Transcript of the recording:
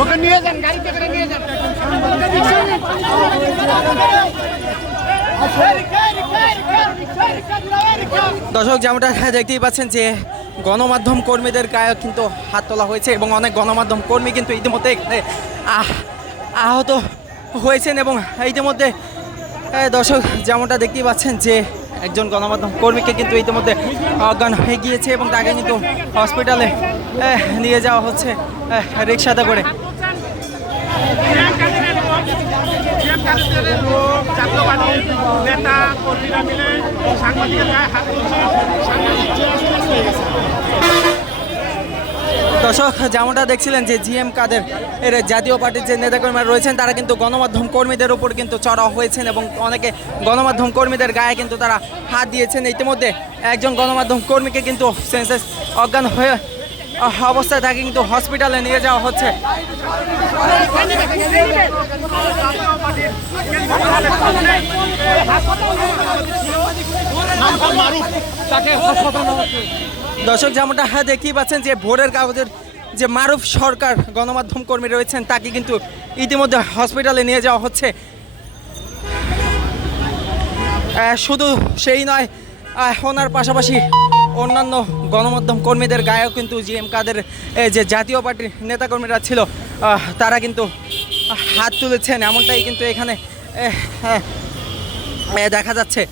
ওকে নিয়ে যান গাড়িতে করে নিয়ে যান। দর্শক, যেমনটা দেখতেই পাচ্ছেন যে গণমাধ্যম কর্মীদের গায়ে কিন্তু হাত তোলা হয়েছে এবং অনেক গণমাধ্যম কর্মী কিন্তু ইতিমধ্যে আহত হয়েছেন এবং ইতিমধ্যে দর্শক, যেমনটা দেখতেই পাচ্ছেন যে একজন গণমাধ্যম কর্মীকে কিন্তু ইতিমধ্যে অজ্ঞান হয়ে গিয়েছে এবং তাকে কিন্তু হসপিটালে নিয়ে যাওয়া হচ্ছে রিক্সাতে করে। দর্শক, যেমনটা দেখছিলেন যে জিএম কাদের এর জাতীয় পার্টির যে নেতাকর্মীরা রয়েছেন, তারা কিন্তু গণমাধ্যম কর্মীদের উপর কিন্তু চড়া হয়েছেন এবং অনেকে গণমাধ্যম কর্মীদের গায়ে কিন্তু তারা হাত দিয়েছেন। ইতিমধ্যে একজন গণমাধ্যম কর্মীকে কিন্তু সেন্সেস অজ্ঞান হয়ে অবস্থায় তাকে কিন্তু হসপিটালে নিয়ে যাওয়া হচ্ছে। দর্শক, যেমনটা হ্যাঁ দেখতেই পাচ্ছেন যে ভোরের কাগজের যে মারুফ সরকার গণমাধ্যম কর্মী রয়েছেন, তাকে কিন্তু ইতিমধ্যে হসপিটালে নিয়ে যাওয়া হচ্ছে। শুধু সেই নয় ওনার পাশাপাশি অন্যান্য গণমাধ্যম কর্মীদের গায়েও কিন্তু জি এম কাদের যে জাতীয় পার্টির নেতাকর্মীরা ছিল তারা কিন্তু হাত তুলেছেন। এমনটাই কিন্তু এখানে দেখা যাচ্ছে।